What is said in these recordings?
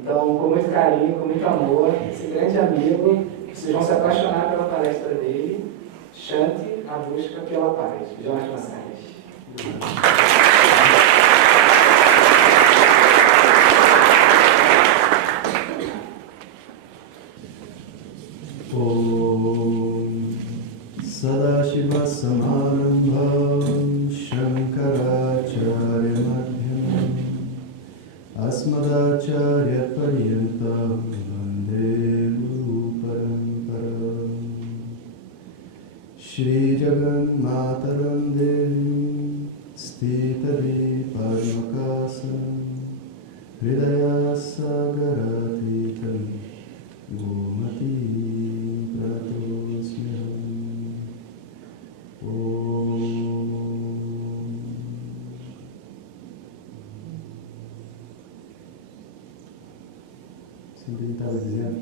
Então, com muito carinho, com muito amor, esse grande amigo, vocês vão se apaixonar pela palestra dele, Chante a Busca pela Paz, Jorge Massage. Sadashiva Samarambham Shankaracharya Madhyamam Asmadacharya Paryantam Vande Guru Paramparam Shri Jagan Mataram Devi Stitavi Parmakasam Hridaya Sagaratitam Gomati Sempre ele estava dizendo,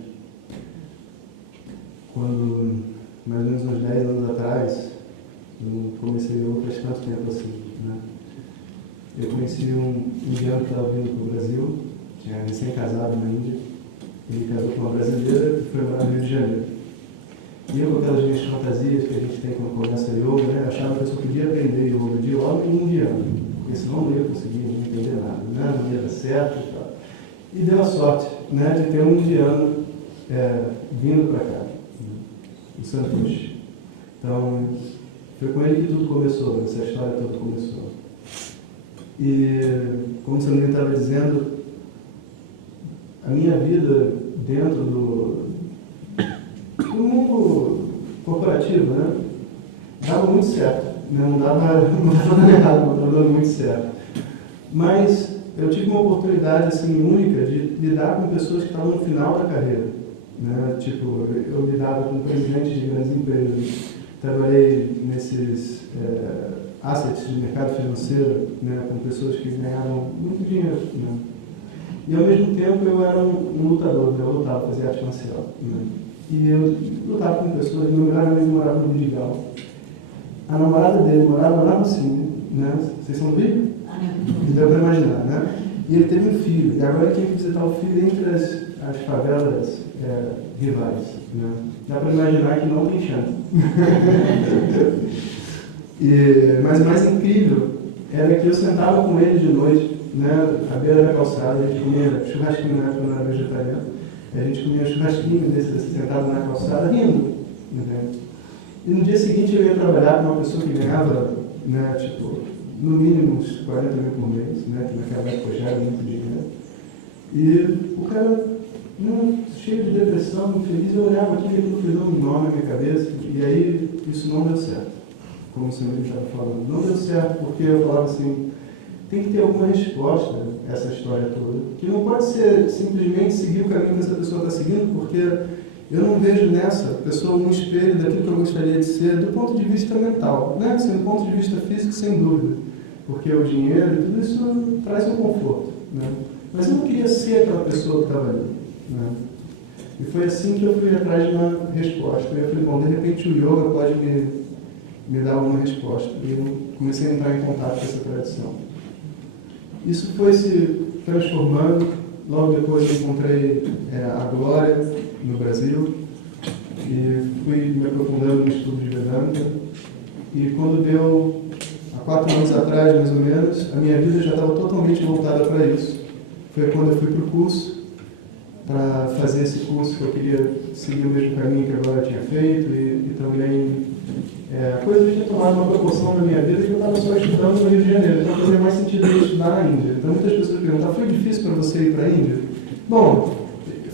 quando, mais ou menos uns 10 anos atrás, eu comecei yoga faz tanto tempo assim, né? Eu conheci um indiano que estava vindo para o Brasil, tinha recém-casado na Índia, ele casou com uma brasileira e foi morar no Rio de Janeiro. E eu, com aquelas minhas fantasias que a gente tem quando começa yoga, né, achava que eu só podia aprender yoga de homem indiano, porque senão não ia conseguir, não ia entender nada, né? Não ia dar certo e tal. E deu a sorte, né, de ter um indiano vindo para cá, em Santos. Então, foi com ele que tudo começou, essa história toda começou. E, como o Sandrine estava dizendo, a minha vida dentro do mundo corporativo, né, dava muito certo, né, não dava nada errado, não estava dando muito certo. Mas eu tive uma oportunidade assim, única de lidar com pessoas que estavam no final da carreira. Né? Tipo, eu lidava com presidentes de grandes empresas, trabalhei nesses assets de mercado financeiro, né? Com pessoas que ganhavam muito dinheiro. Né? E ao mesmo tempo eu era um lutador, eu lutava, fazia arte marcial. Né? E eu lutava com pessoas, meu melhor amigo morava no Vidigal. A namorada dele morava lá no Cine, né? Vocês são do Rio? Deu para imaginar, né? E ele teve um filho, e agora ele tinha que visitar o filho entre as favelas rivais. Né? Dá para imaginar que não tem chance. Mas o mais incrível era que eu sentava com ele de noite, né, à beira da calçada, a gente comia churrasquinho, né, quando eu era vegetariano, a gente comia churrasquinho desse sentado na calçada, rindo. Né? E no dia seguinte eu ia trabalhar com uma pessoa que ganhava, né, tipo, no mínimo uns 40 mil por mês, né, que naquela época já era muito dinheiro. E o cara, cheio de depressão, infeliz, eu olhava aqui e aquilo fez um nó na minha cabeça, e aí isso não deu certo, como o senhor estava falando. Não deu certo porque eu falava assim, tem que ter alguma resposta a essa história toda, que não pode ser simplesmente seguir o caminho que essa pessoa está seguindo, porque eu não vejo nessa pessoa um espelho daquilo que eu gostaria de ser do ponto de vista mental, né? Assim, do ponto de vista físico, sem dúvida, porque o dinheiro e tudo isso traz um conforto, né? Mas eu não queria ser aquela pessoa que estava ali, né? E foi assim que eu fui atrás de uma resposta. Eu falei, bom, de repente o yoga pode me dar alguma resposta. E eu comecei a entrar em contato com essa tradição. Isso foi se transformando. Logo depois eu encontrei a Glória no Brasil e fui me aprofundando no estudo de Vedanta. E quando deu, há 4 anos atrás, mais ou menos, a minha vida já estava totalmente voltada para isso. Foi quando eu fui para o curso, para fazer esse curso que eu queria seguir o mesmo caminho que agora eu tinha feito e também a coisa tinha tomado uma proporção na minha vida que eu estava só estudando no Rio de Janeiro, então fazia mais sentido eu estudar na Índia. Então muitas pessoas perguntam, foi difícil para você ir para a Índia? Bom,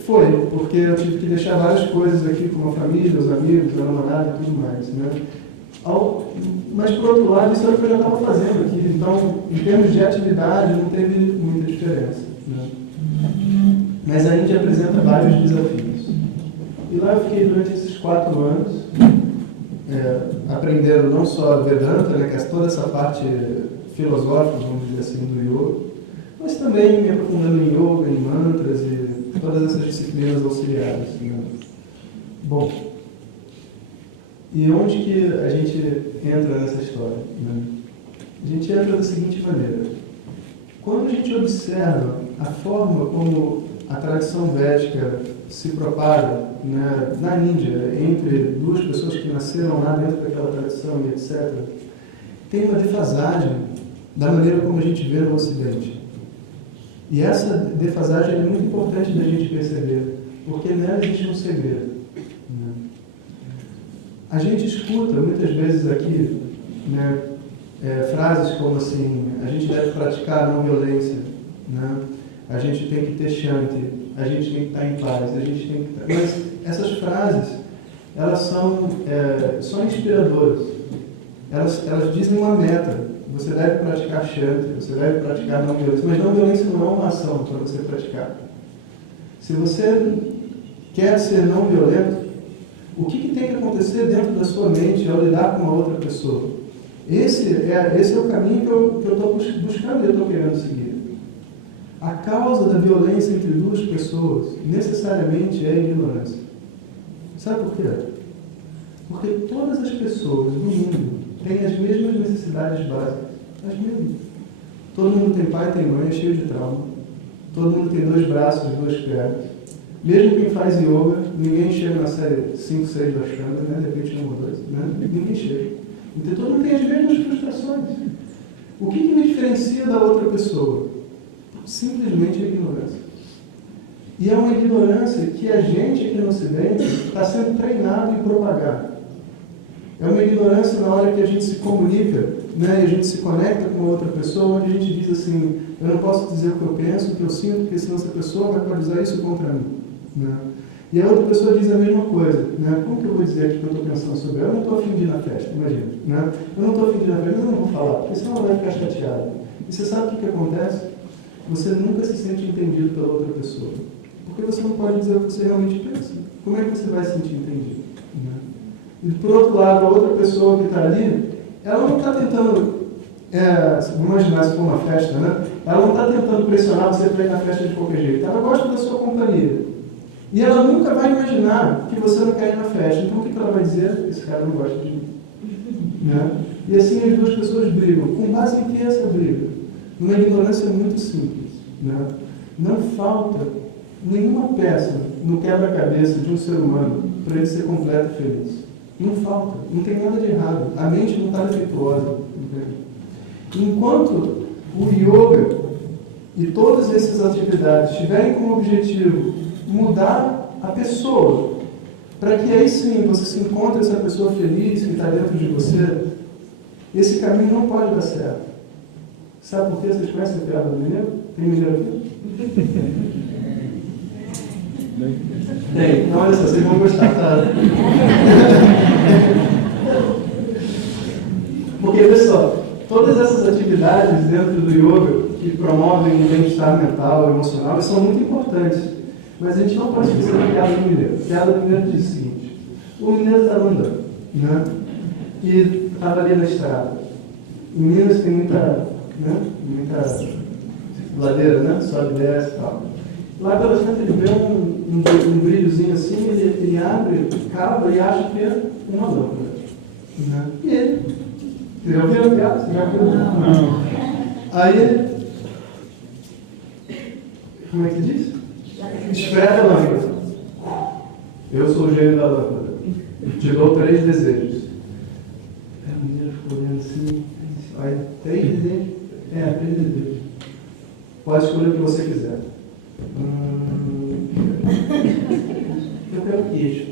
foi, porque eu tive que deixar várias coisas aqui com a família, os amigos, a namorada e tudo mais, né? Mas por outro lado, isso era o que eu já estava fazendo aqui, então em termos de atividade não teve muita diferença, né? Mas a Índia apresenta vários desafios. E lá eu fiquei durante esses 4 anos, aprendendo não só Vedanta, né, que é toda essa parte filosófica, vamos dizer assim, do yoga, mas também me aprofundando em yoga, em mantras e todas essas disciplinas auxiliares. Né? Bom, e onde que a gente entra nessa história? Né? A gente entra da seguinte maneira. Quando a gente observa a forma como a tradição védica se propaga, né, na Índia, entre duas pessoas que nasceram lá dentro daquela tradição e etc., tem uma defasagem da maneira como a gente vê no Ocidente. E essa defasagem é muito importante da gente perceber, porque nela existe um segredo. Né? A gente escuta muitas vezes aqui, né, frases como assim: a gente deve praticar a não violência, né? A gente tem que ter shanti, a gente tem que estar em paz, a gente tem que estar... Mas essas frases, elas são inspiradoras. Elas dizem uma meta. Você deve praticar shanti, você deve praticar não violência, mas não violência não é uma ação para você praticar. Se você quer ser não violento, o que tem que acontecer dentro da sua mente ao lidar com uma outra pessoa? Esse é o caminho que eu estou buscando e eu estou querendo seguir. A causa da violência entre duas pessoas necessariamente é a ignorância. Sabe por quê? Porque todas as pessoas do mundo têm as mesmas necessidades básicas. As mesmas. Todo mundo tem pai, tem mãe, é cheio de trauma. Todo mundo tem 2 braços e 2 pernas. Mesmo quem faz yoga, ninguém chega na série 5, 6 da Shanda, né? De repente 1 ou 2. Né? Ninguém chega. Então todo mundo tem as mesmas frustrações. O que me diferencia da outra pessoa? Simplesmente a ignorância. E é uma ignorância que a gente aqui no Ocidente está sendo treinado em propagar. É uma ignorância na hora que a gente se comunica, né, e a gente se conecta com outra pessoa, onde a gente diz assim: eu não posso dizer o que eu penso, o que eu sinto, porque senão essa pessoa vai usar isso contra mim. Né? E a outra pessoa diz a mesma coisa. Né? Como que eu vou dizer aqui que eu estou pensando sobre ela? Eu não estou afim de ir na festa, imagina. Né? Eu não estou afim de ir na festa, mas eu não vou falar, porque senão ela vai ficar chateada. E você sabe o que acontece? Você nunca se sente entendido pela outra pessoa. Porque você não pode dizer o que você realmente pensa. Como é que você vai se sentir entendido? Né? E por outro lado, a outra pessoa que está ali, ela não está tentando, vamos imaginar se for uma festa, né? Ela não está tentando pressionar você para ir na festa de qualquer jeito. Ela gosta da sua companhia. E ela nunca vai imaginar que você não quer ir na festa. Então o que ela vai dizer? Esse cara não gosta de mim. Né? E assim as duas pessoas brigam. Com base em que é essa briga? Numa ignorância muito simples. Né? Não falta nenhuma peça no quebra-cabeça de um ser humano para ele ser completo e feliz. Não falta. Não tem nada de errado. A mente não está defeituosa. Enquanto o yoga e todas essas atividades tiverem como objetivo mudar a pessoa, para que aí sim você se encontre essa pessoa feliz que está dentro de você, esse caminho não pode dar certo. Sabe por quê? Vocês conhecem a piada do mineiro? Tem mineiro aqui? Tem. Então, olha só, vocês vão gostar, tá? Porque, olha só, todas essas atividades dentro do yoga que promovem o bem-estar mental e emocional são muito importantes. Mas a gente não pode esquecer da piada do mineiro. A piada do mineiro diz o seguinte: o mineiro estava andando, né? E estava ali na estrada. Em Minas tem muita ladeira, né? Sobe e desce e tal. Lá pela frente ele vê um brilhozinho assim, ele abre, cava e acha que é uma lâmpada. Né? E ele, você já ouviu a piada? Você já viu? Não. Aí ele, como é que diz? Esfrega a lâmpada. Eu sou o gênio da lâmpada. Te dou 3 desejos. A menina ficou olhando assim. Aí, 3 desejos? 3 desejos. Pode escolher o que você quiser. Eu quero queijo.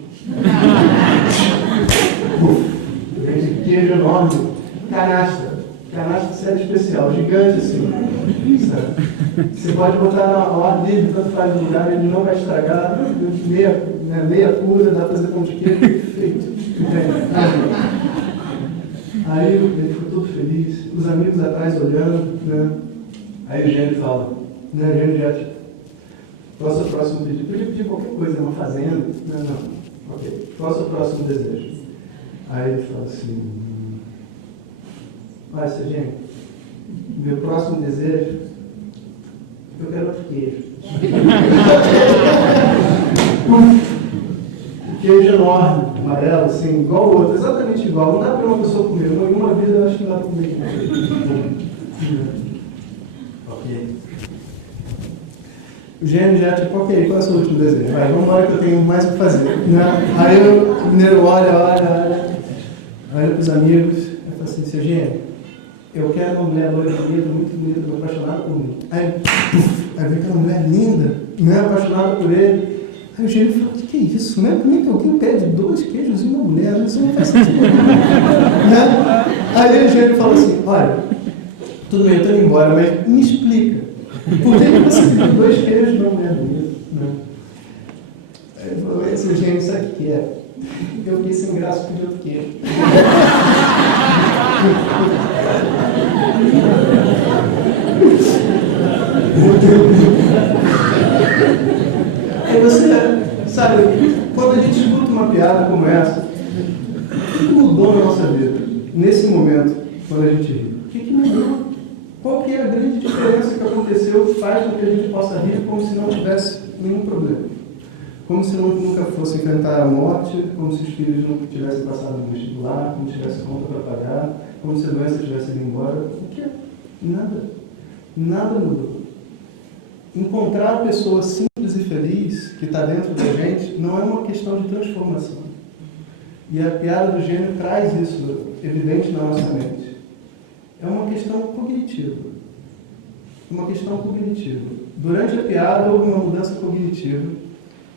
Queijo enorme. Canastra. Canastra de série especial. Gigante assim. Sabe? Você pode botar ao ar livre, tanto faz no lugar, ele não vai estragar. Meia pura, dá para fazer pão de queijo perfeito. Aí ele ficou todo feliz, os amigos atrás olhando, né? Aí o gênio fala, né? O gênio já te... Qual é o seu próximo pedido? Podia pedir qualquer coisa, uma fazenda. Não. Ok. Qual é o seu próximo desejo? Aí ele fala assim, olha, seu gênio, meu próximo desejo, eu quero outro queijo. Queijo enorme, amarelo, assim, igual o outro, exatamente igual. Não dá para uma pessoa comer. Em uma vida eu acho que não dá para comer. Ok. O gênio já, tipo, ok, qual é o seu último desejo? Vai, vamos embora que eu tenho mais o que fazer. Né? Aí o mineiro olha para os amigos e fala assim, seu gênio, eu quero uma mulher loira bonita, muito bonita, tô apaixonado por mim. Aí vem aquela mulher linda, né, apaixonada por ele. Aí o gênio fala, o que é isso? Né? Como é que alguém pede 2 queijos e uma mulher? Isso não faz sentido. Né? Aí o gênio fala assim, olha, tudo bem, eu estou indo embora, mas me explica. Por que você pediu 2 queijos e uma mulher bonita? Né? Aí ele falou, esse gênio sabe o que é? Eu fiquei sem graça e pedi outro queijo. Aí você, sabe, quando a gente escuta uma piada como essa, o que mudou na nossa vida? Nesse momento, quando a gente ri? O que mudou? Qual que é a grande diferença que aconteceu que faz com que a gente possa rir como se não tivesse nenhum problema? Como se nunca fosse enfrentar a morte, como se os filhos nunca tivessem passado no vestibular, como se tivesse conta para pagar, como se a doença tivesse ido embora. O quê? Nada. Nada mudou. Encontrar a pessoa simples e feliz que está dentro da gente não é uma questão de transformação. E a piada do gênio traz isso evidente na nossa mente. É uma questão cognitiva. Uma questão cognitiva. Durante a piada houve uma mudança cognitiva.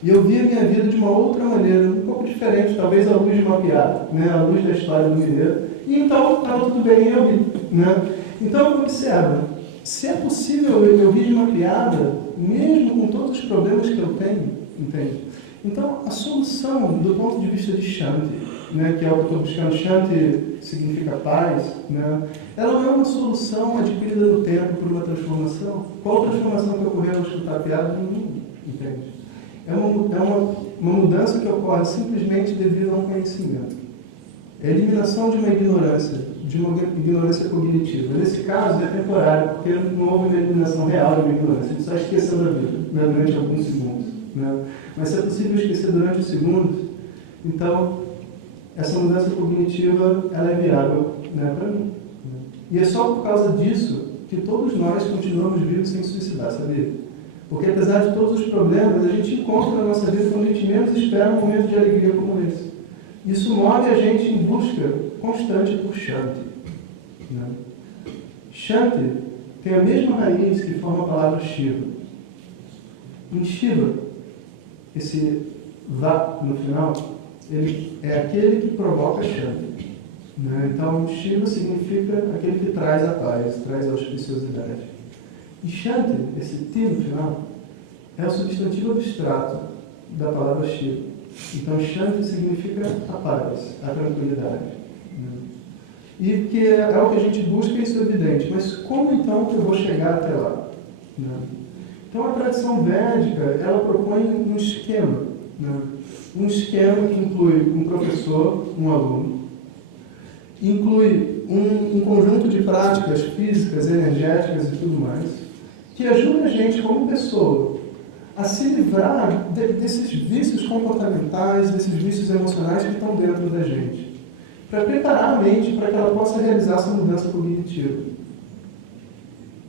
E eu vi a minha vida de uma outra maneira, um pouco diferente, talvez à luz de uma piada, né? À luz da história do mineiro. E então estava tudo bem, eu vi. Né? Então observa, se é possível eu rir de uma piada, mesmo com todos os problemas que eu tenho, entende? Então a solução, do ponto de vista de Shanti, né, que é o que eu estou buscando, Shanti significa paz, né? Ela não é uma solução adquirida no tempo por uma transformação. Qual transformação que ocorreu ao escutar a piada? Nenhuma, entende? É uma mudança que ocorre simplesmente devido a um conhecimento. É a eliminação de uma ignorância cognitiva. Nesse caso, é temporário, porque não houve uma eliminação real de uma ignorância. A gente só esqueceu da vida, né, durante alguns segundos. Né? Mas se é possível esquecer durante os segundos, então, essa mudança cognitiva ela é viável, né, para mim. Né? E é só por causa disso que todos nós continuamos vivos sem suicidar, sabia? Porque apesar de todos os problemas, a gente encontra na nossa vida quando a gente menos espera um momento de alegria como esse. Isso move a gente em busca constante por Shanti. Né? Shanti tem a mesma raiz que forma a palavra Shiva. Em Shiva, esse Va no final, ele é aquele que provoca Shanti. Né? Então, Shiva significa aquele que traz a paz, traz a auspiciosidade. E Shanti, esse T no final, é o substantivo abstrato da palavra Shiva. Então, Shanti significa a paz, a tranquilidade. Né? E que é o que a gente busca, isso é evidente. Mas como então eu vou chegar até lá? Né? Então, a tradição védica, ela propõe um esquema. Né? Um esquema que inclui um professor, um aluno, inclui um conjunto de práticas físicas, energéticas e tudo mais, que ajuda a gente, como pessoa, a se livrar desses vícios comportamentais, desses vícios emocionais que estão dentro da gente, para preparar a mente para que ela possa realizar essa mudança cognitiva.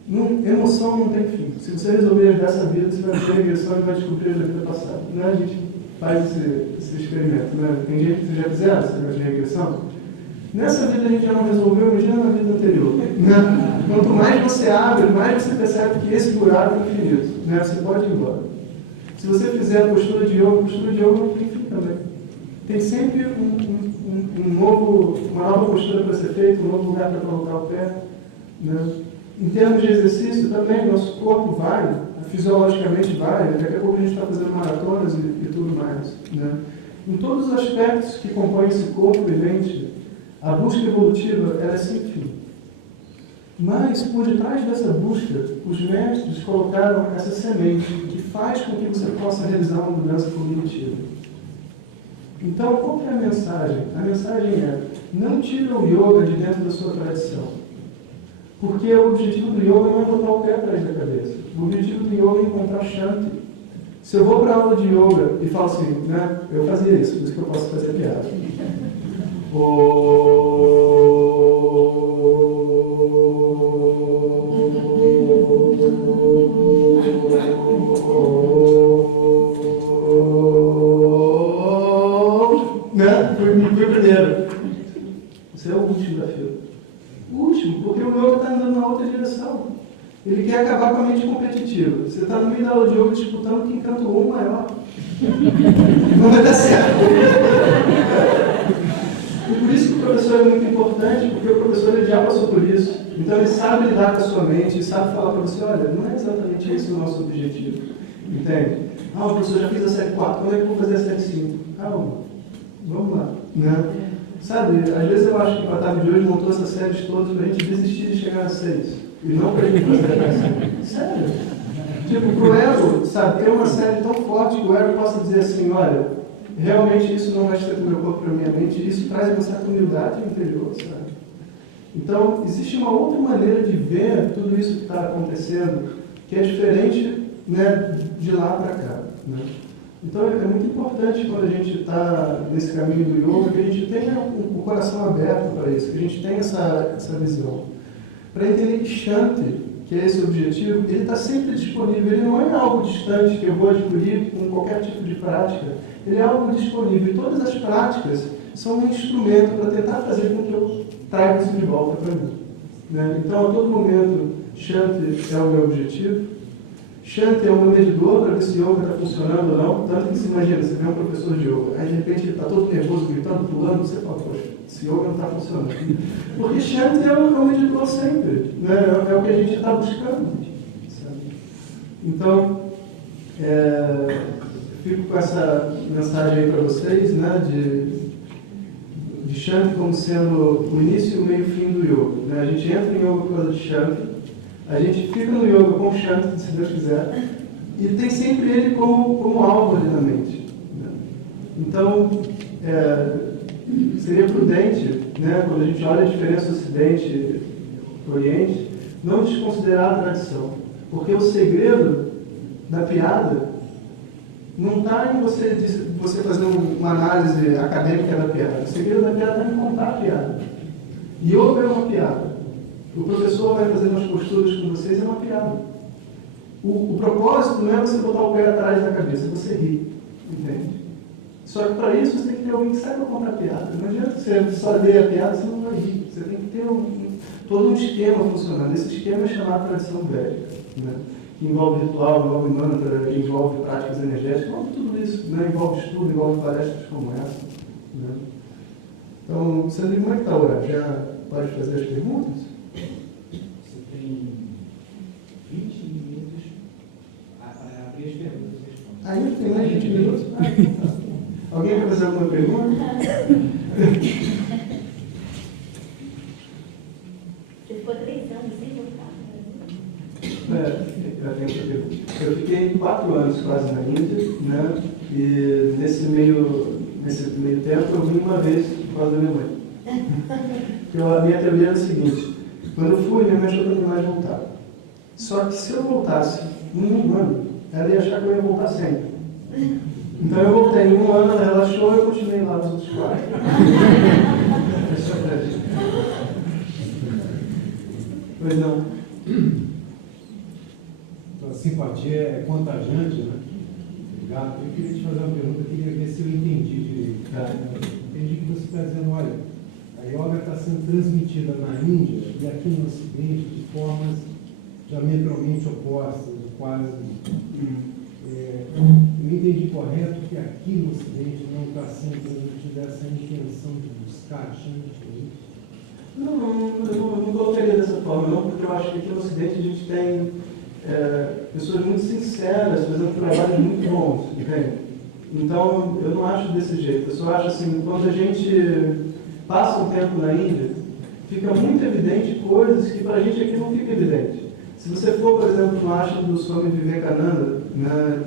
Emoção não tem fim. Se você resolver ajudar essa vida, você vai ter regressão e vai descobrir a vida passada. Né? A gente faz esse experimento. Né? Tem gente que já fizeram esse negócio de regressão. Nessa vida a gente já não resolveu, imagina na vida anterior. Né? Quanto mais você abre, mais você percebe que esse buraco é infinito. Né? Você pode ir embora. Se você fizer a postura de yoga não tem fim também. Tem sempre uma nova postura para ser feita, um novo lugar para colocar o pé. Né? Em termos de exercício também, nosso corpo vai, fisiologicamente vai, daqui a pouco a gente está fazendo maratonas e tudo mais. Né? Em todos os aspectos que compõem esse corpo vivente, a busca evolutiva ela é sem fim. Mas, por detrás dessa busca, os mestres colocaram essa semente que faz com que você possa realizar uma mudança cognitiva. Então, qual que é a mensagem? A mensagem é, não tira o yoga de dentro da sua tradição. Porque o objetivo do yoga não é botar o pé atrás da cabeça. O objetivo do yoga é encontrar Shanti. Se eu vou para a aula de yoga e falo assim, né, eu fazia isso, por isso que eu posso fazer piada. Ele quer acabar com a mente competitiva. Você está no meio da aula de yoga disputando quem canta o om maior. Não vai dar certo. E por isso que o professor é muito importante, porque o professor ele já passou por isso. Então ele sabe lidar com a sua mente e sabe falar para você, olha, não é exatamente esse o nosso objetivo. Entende? Ah, o professor já fez a série 4, quando é que eu vou fazer a série 5? Calma, vamos lá. Né? Sabe, às vezes eu acho que o Otávio de hoje montou essas séries todas para a gente desistir de chegar a 6. E não para a gente fazer a 6. Sério. Tipo, pro ego, sabe, ter uma série tão forte que o ego possa dizer assim, olha, realmente isso não vai ser para o meu corpo, para a minha mente, e isso traz uma certa humildade interior, sabe? Então, existe uma outra maneira de ver tudo isso que está acontecendo, que é diferente, né, de lá para cá. Né? Então, é muito importante quando a gente está nesse caminho do yoga, que a gente tenha o coração aberto para isso, que a gente tenha essa visão. Para entender que Shanti, que é esse objetivo, ele está sempre disponível, ele não é algo distante que eu vou adquirir com qualquer tipo de prática, ele é algo disponível. E todas as práticas são um instrumento para tentar fazer com que eu traga isso de volta para mim. Né? Então, a todo momento, Shanti é o meu objetivo. Shanti é o meu medidor para ver se o yoga está funcionando ou não. Tanto que se imagina, você vê um professor de yoga, aí de repente ele está todo nervoso, gritando, pulando, você fala, poxa, esse yoga não está funcionando. Porque Shanti é o medidor sempre. Né? É o que a gente está buscando. Sabe? Então, fico com essa mensagem aí para vocês, né, de Shanti como sendo o início, o meio e o fim do yoga. Né? A gente entra em yoga por causa de Shanti, a gente fica no yoga com Shanti, se Deus quiser, e tem sempre ele como alvo ali na mente. Né? Então, seria prudente, né, quando a gente olha a diferença Ocidente e Oriente, não desconsiderar a tradição. Porque o segredo da piada não está em você fazer uma análise acadêmica da piada. O segredo da piada é em contar a piada. Yoga é uma piada. O professor vai fazer umas posturas com vocês, é uma piada. O propósito não é você botar o pé atrás da cabeça, é você rir. Entende? Só que para isso você tem que ter alguém que saiba contar piada. Não adianta você só ler a piada, você não vai rir. Você tem que ter todo um esquema funcionando. Esse esquema é chamado tradição védica. Né? Que envolve ritual, envolve mantra, envolve práticas energéticas, envolve tudo isso. Né? Envolve estudo, envolve palestras como essa. Né? Então, Sandrinho, como é que está o horário? Já pode fazer as perguntas? Você tem 20 minutos para abrir as perguntas e responder. Ainda tem mais 20 minutos? Tá. Alguém quer fazer alguma pergunta? Você ficou 3 anos sem voltar? Eu fiquei 4 anos quase na Índia, né? E nesse meio tempo eu vim uma vez por causa da minha mãe. A minha teoria era a seguinte: quando eu fui, minha mãe achou que eu não ia mais voltar. Só que se eu voltasse em 1 ano, ela ia achar que eu ia voltar sempre. Então eu voltei em 1 ano, ela relaxou e eu continuei lá nos outros 4. Pois não. A simpatia é contagiante, né? Obrigado. Eu queria te fazer uma pergunta, eu queria ver se eu entendi direito. Entendi que você está dizendo, olha, a yoga está sendo transmitida na Índia e aqui no Ocidente de formas diametralmente opostas, quase. Eu entendi correto que aqui no Ocidente não está sendo transmitida essa intenção de buscar Shanti? Não, eu não colocaria dessa forma, não, porque eu acho que aqui no Ocidente a gente tem pessoas muito sinceras, fazendo trabalhos muito bons, entende? Então, eu não acho desse jeito. Eu só acho assim, quando a gente passa um tempo na Índia, fica muito evidente coisas que para a gente aqui não fica evidente. Se você for, por exemplo, no ashram do Swami Vivekananda, né,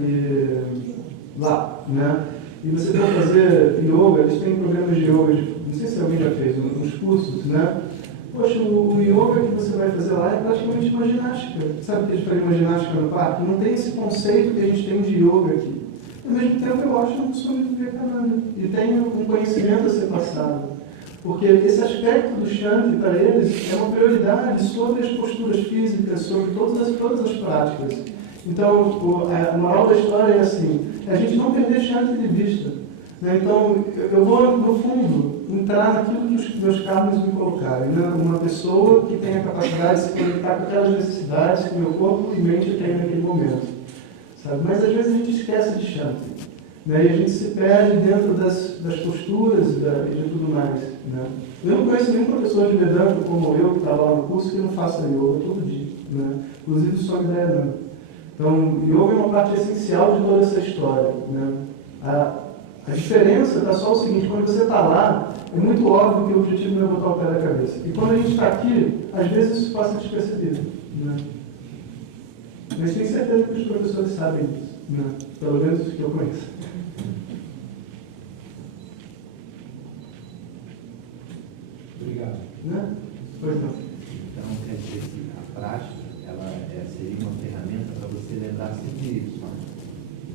lá, né, e você for fazer yoga, eles têm programas de yoga, não sei se alguém já fez, uns cursos, né? Poxa, o yoga que você vai fazer lá é praticamente uma ginástica. Sabe que eles fazem uma ginástica no parque? Não tem esse conceito que a gente tem de yoga aqui. Ao mesmo tempo, eu acho que eu sou muito Vivekananda. E tenho um conhecimento a ser passado. Porque esse aspecto do Shanti, para eles, é uma prioridade sobre as posturas físicas, sobre todas as práticas. Então, a moral da história é assim, a gente não perder Shanti de vista. Né? Então, eu vou, no fundo, entrar naquilo que os meus karmas me colocarem. Né? Uma pessoa que tem a capacidade de se conectar com aquelas necessidades que meu corpo e mente têm naquele momento. Sabe? Mas, às vezes, a gente esquece de Shanti. Né? E a gente se perde dentro das posturas e de tudo mais. Né? Eu não conheço nenhum professor de Vedanta como eu, que estava lá no curso, que não faça yoga todo dia. Né? Inclusive o Swami Dayananda. Então, yoga é uma parte essencial de toda essa história. Né? A diferença está só o seguinte: quando você está lá, é muito óbvio que o objetivo não é botar o pé na cabeça. E quando a gente está aqui, às vezes isso passa despercebido. Né? Mas tenho certeza que os professores sabem disso. Né? Pelo menos os que eu conheço. Obrigado. Né? Pois não. Então, quer dizer que a prática, ela seria uma ferramenta para você lembrar sempre isso.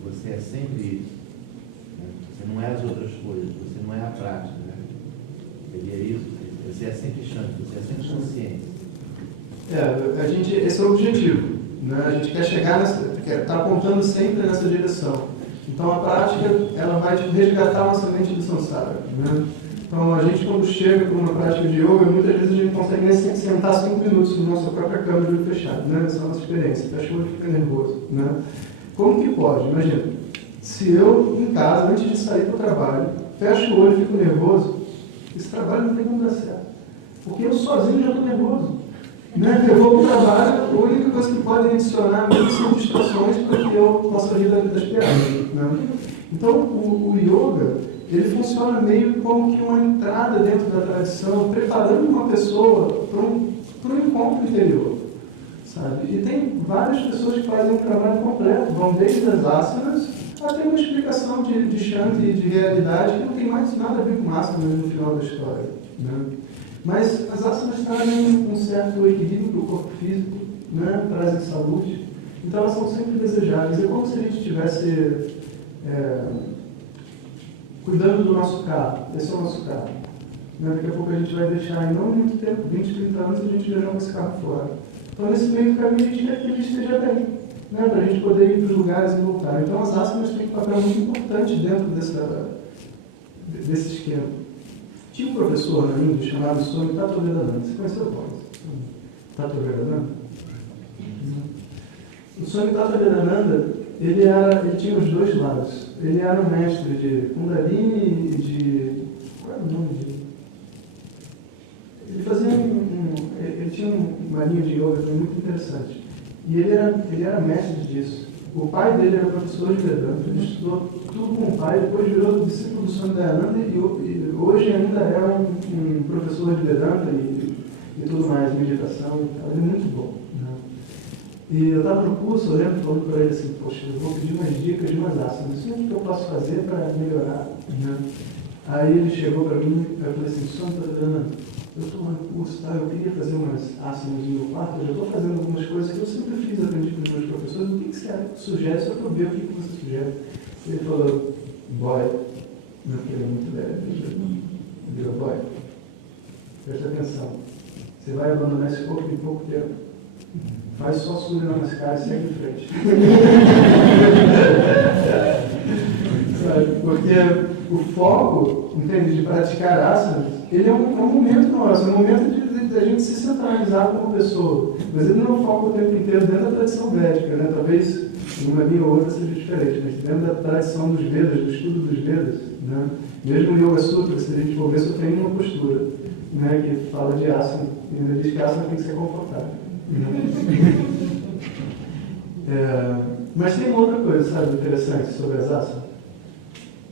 Você é sempre isso. Né? Você não é as outras coisas, você não é a prática. Né? Seria isso? Você é sempre Shanti, você é sempre consciência. Esse é o objetivo. Né? A gente quer chegar quer estar apontando sempre nessa direção. Então, a prática, ela vai resgatar a nossa mente do samsara. Né? Então, a gente, quando chega para uma prática de yoga, muitas vezes a gente consegue nem sentar 5 minutos na nossa própria cama de olho fechado. Né? Essa é a nossa experiência. Fecha o olho e fica nervoso. Né? Como que pode? Imagina, se eu, em casa, antes de sair para o trabalho, fecho o olho e fico nervoso, esse trabalho não tem como dar certo. Porque eu sozinho já estou nervoso. Né? Eu vou para o trabalho, a única coisa que pode adicionar a mim são distrações para que eu possa rir das piadas. Né? Então, o yoga, ele funciona meio como que uma entrada dentro da tradição, preparando uma pessoa para um encontro interior. Sabe? E tem várias pessoas que fazem um trabalho completo, vão desde as asanas até uma explicação de Shanti e de realidade que não tem mais nada a ver com asanas no final da história. Né? Mas as asanas trazem um certo equilíbrio para o corpo físico, né? Trazem saúde, então elas são sempre desejáveis. É como se a gente estivesse cuidando do nosso carro. Esse é o nosso carro. Né? Daqui a pouco a gente vai deixar, em não muito tempo, 20, 30 anos, a gente já joga esse carro fora. Então, nesse meio do caminho, a gente quer que ele esteja bem, né? Para a gente poder ir para os lugares e voltar. Então, as asanas têm um papel muito importante dentro desse esquema. Tinha um professor na Índia chamado Swami Tatovedananda. Você conheceu o Paulo? Tatovedananda? O Swami Tatovedananda, ele tinha os dois lados. Ele era um mestre de Kundalini e de... Qual era o nome dele? Ele fazia ele tinha uma linha de yoga muito interessante. E ele era mestre disso. O pai dele era professor de Vedanta, ele estudou tudo com o pai, depois virou discípulo do Swami Dayananda e hoje ainda é um professor de Vedanta e tudo mais, meditação e tal. Ele é muito bom. Né? E eu estava no curso, eu lembro falando para ele assim: poxa, eu vou pedir umas dicas de umas asanas, o que eu posso fazer para melhorar? Né? Aí ele chegou para mim e eu falei assim: Swami Dayananda, eu estou no curso, tá? Eu queria fazer umas asanas no meu quarto, eu já estou fazendo algumas coisas que eu sempre fiz, aprendi com os meus professores. O que você sugere? Só para eu ver o que você sugere. Ele falou: boy, meu filho é muito velho. Ele virou: boy, presta atenção, você vai abandonar esse corpo em pouco tempo. Faz só Surya Namaskar e segue em frente. Sabe? Porque o foco, entende, de praticar asanas, ele é um momento nosso, é um momento de a gente se centralizar como pessoa. Mas ele não é o foco o tempo inteiro dentro da tradição védica, né? Talvez uma linha ou outra seja diferente, mas dentro da tradição dos Vedas, do estudo dos Vedas, né? Mesmo o Yoga Sutra, se a gente for ver, só tem uma postura, né? Que fala de asana, e ainda diz que asana tem que ser confortável. Mas tem uma outra coisa, sabe, interessante sobre as asanas,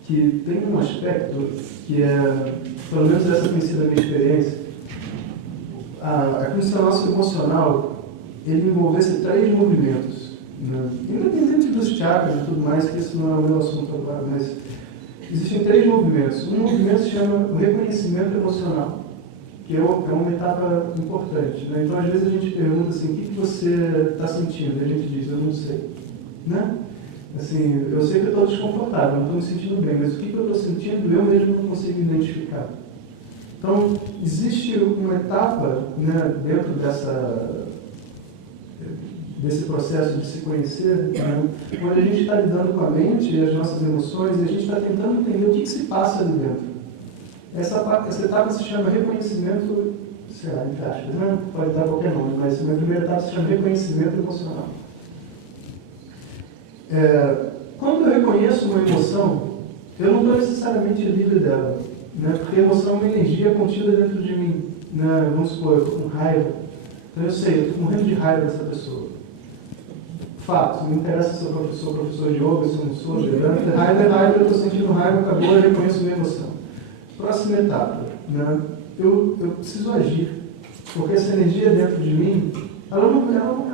que tem um aspecto que é, pelo menos essa tem sido a minha experiência, a condição nossa emocional, ele envolvesse 3 movimentos, né? Independente dos chakras e tudo mais, que isso não é o meu assunto agora, mas existem 3 movimentos. Um movimento se chama o reconhecimento emocional, que é uma etapa importante. Né? Então, às vezes a gente pergunta assim: o que você está sentindo? E a gente diz: eu não sei. Né? Assim, eu sei que eu estou desconfortável, não estou me sentindo bem, mas o que eu estou sentindo eu mesmo não consigo identificar. Então, existe uma etapa, né, dentro desse processo de se conhecer, né? Onde a gente está lidando com a mente e as nossas emoções, e a gente está tentando entender o que se passa ali dentro. Essa etapa se chama reconhecimento, sei lá, entre aspas, né? Pode dar qualquer nome, mas a primeira etapa se chama reconhecimento emocional. Quando eu reconheço uma emoção, eu não estou necessariamente livre dela, né? Porque a emoção é uma energia contida dentro de mim, né? Vamos supor, eu estou com raiva, então eu sei, eu estou morrendo de raiva dessa pessoa. Fato, não interessa se eu sou professor de yoga, se eu não sou, raiva é raiva, eu estou sentindo raiva, acabou, eu reconheço minha emoção. Próxima etapa, né? Eu preciso agir, porque essa energia dentro de mim, ela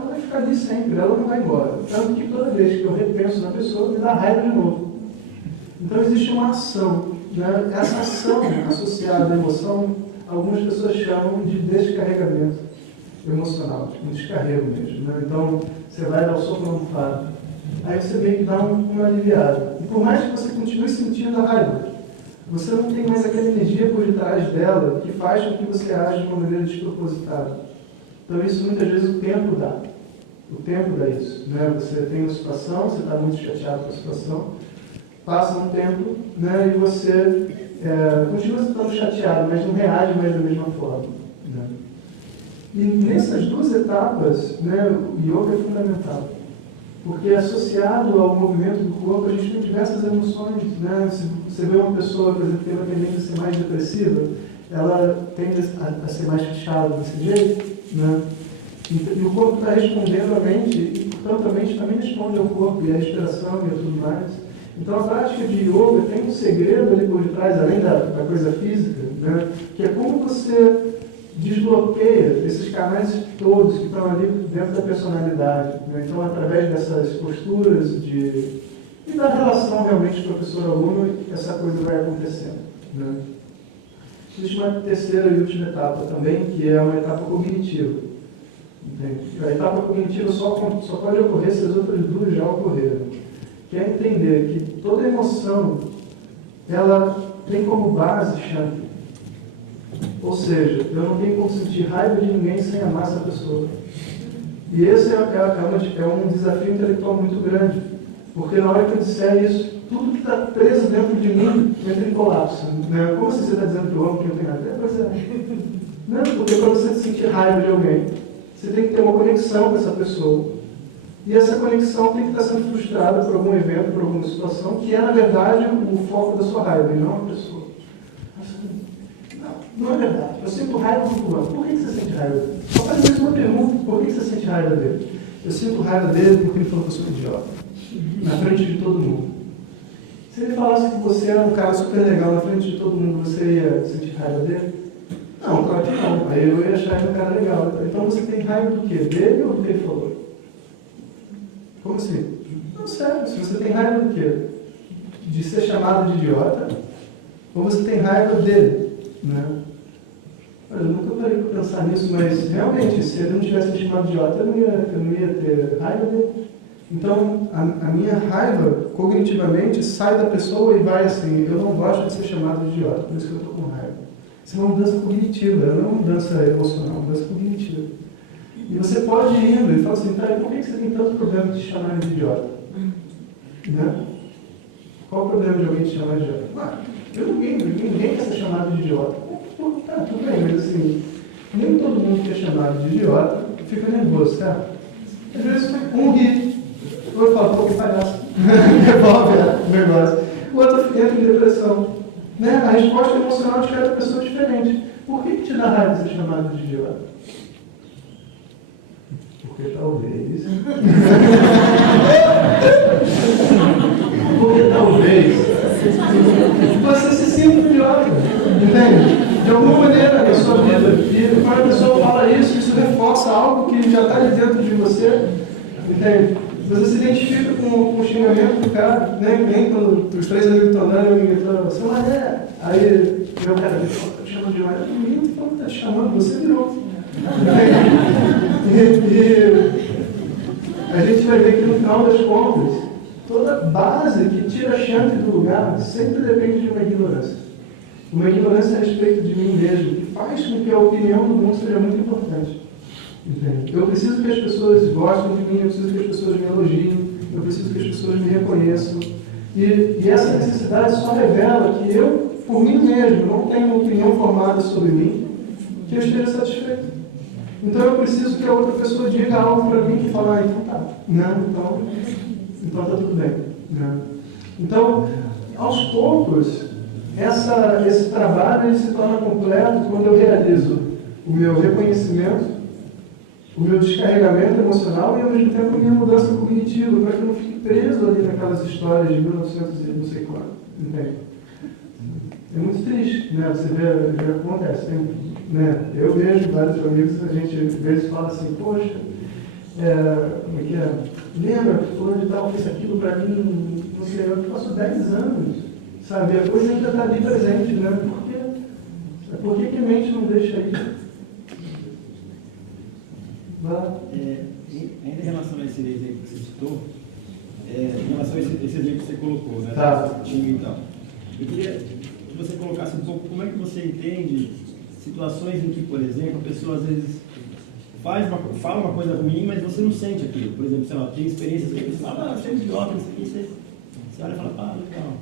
vai ficar ali sempre, ela não vai embora. Tanto que toda vez que eu repenso na pessoa, me dá raiva de novo. Então existe uma ação, né? Essa ação associada à emoção, algumas pessoas chamam de descarregamento emocional, um descarrego mesmo, né? Então você vai dar o soco na almofada, aí você meio que dá uma aliviada. E por mais que você continue sentindo a raiva, você não tem mais aquela energia por detrás dela que faz com que você age de uma maneira despropositada. Então isso muitas vezes o tempo dá. O tempo dá isso, né? Você tem uma situação, você está muito chateado com a situação, passa um tempo, né? E você continua estando chateado, mas não reage mais da mesma forma, né? E nessas duas etapas, né, o yoga é fundamental. Porque associado ao movimento do corpo, a gente tem diversas emoções, né? Se você vê uma pessoa, por exemplo, que tem uma tendência a ser mais depressiva, ela tende a ser mais fechada desse jeito, né? E o corpo está respondendo à mente, e portanto a mente também responde ao corpo, e a respiração e tudo mais. Então a prática de yoga tem um segredo ali por detrás, além da coisa física, né? Que é como você desbloqueia esses canais todos que estão ali dentro da personalidade, né? Então, através dessas posturas e da relação realmente professor-aluno, essa coisa vai acontecendo, né? Existe uma terceira e última etapa também, que é uma etapa cognitiva. Entende? A etapa cognitiva só pode ocorrer se as outras duas já ocorreram. Que é entender que toda emoção, ela tem como base Shanti. Ou seja, eu não tenho como sentir raiva de ninguém sem amar essa pessoa. E esse é um desafio intelectual muito grande. Porque na hora que eu disser isso, tudo que está preso dentro de mim entra em colapso. Né? Como assim você está dizendo que eu amo que não tem nada? Pois é. Não, porque para você sentir raiva de alguém, você tem que ter uma conexão com essa pessoa. E essa conexão tem que estar sendo frustrada por algum evento, por alguma situação, que é, na verdade, o foco da sua raiva, e não a pessoa. Não é verdade. Eu sinto raiva do fulano. Por que você sente raiva dele? Só faz mais uma pergunta. Por que você sente raiva dele? Eu sinto raiva dele porque ele falou que eu sou idiota. Na frente de todo mundo. Se ele falasse que você era um cara super legal na frente de todo mundo, você ia sentir raiva dele? Não, claro que não. Aí eu ia achar ele um cara legal. Então você tem raiva do quê? Dele ou do que ele falou? Como assim? Não, sério. Se você tem raiva do quê? De ser chamado de idiota? Ou você tem raiva dele? Né? Eu nunca parei para pensar nisso, mas realmente, se ele não tivesse me chamado de idiota, eu não ia ter raiva dele. Então, a minha raiva, cognitivamente, sai da pessoa e vai assim, eu não gosto de ser chamado de idiota, por isso que eu estou com raiva. Isso é uma mudança cognitiva, não é uma mudança emocional, é uma mudança cognitiva. E você pode ir indo e falar assim, tá, por que você tem tanto problema de te chamar de idiota? Né? Qual o problema de alguém te chamar de idiota? Ninguém quer ser chamado de idiota. Tá, tudo bem, mas assim, nem todo mundo que é chamado de idiota fica nervoso, certo? Às vezes um ri, o outro fala, pô, que palhaço, devolve o negócio. O outro entra em depressão. Né? A resposta emocional de cada pessoa é diferente. Por que te dá raiva de ser chamado de idiota? Porque talvez. Porque talvez você se sinta idiota. Entende? De alguma maneira na sua vida. E quando a pessoa fala isso reforça algo que já está ali dentro de você. Entende? Você se identifica com o xingamento do cara, né? Nem quando os três amigos estão andando, alguém gritando, você não é. Aí meu cara me fala, tá te chamando de mané? Menino, então tá te chamando, você virou. E a gente vai ver que no final das contas, toda base que tira a Shanti do lugar sempre depende de uma ignorância. Uma ignorância a respeito de mim mesmo, que faz com que a opinião do mundo seja muito importante. Entende? Eu preciso que as pessoas gostem de mim, eu preciso que as pessoas me elogiem, eu preciso que as pessoas me reconheçam. E essa necessidade só revela que eu, por mim mesmo, não tenho uma opinião formada sobre mim, que eu esteja satisfeito. Então eu preciso que a outra pessoa diga algo para mim que fala, ah, então tá, né? Então tá tudo bem. Né? Então, aos poucos, esse trabalho ele se torna completo quando eu realizo o meu reconhecimento, o meu descarregamento emocional e ao mesmo tempo a minha mudança cognitiva, para que eu não fique preso ali naquelas histórias de 1900 e não sei quando. Entende? É muito triste, né? Você vê o que acontece. Né? Eu vejo vários amigos, a gente às vezes fala assim, poxa, como é que é? Lembra que fulano de tal fez aquilo para mim, não sei, eu faço 10 anos, sabe? A coisa ainda está ali presente, né? Por que a mente não deixa isso? Ainda em relação a esse exemplo que você citou, em relação a esse exemplo que você colocou, né? Tá. Time e tal. Eu queria que você colocasse um pouco como é que você entende situações em que, por exemplo, a pessoa às vezes fala uma coisa ruim, mas você não sente aquilo. Por exemplo, sei lá, tem experiências que você fala, você é idiota, isso aqui, você olha e fala, pá, legal.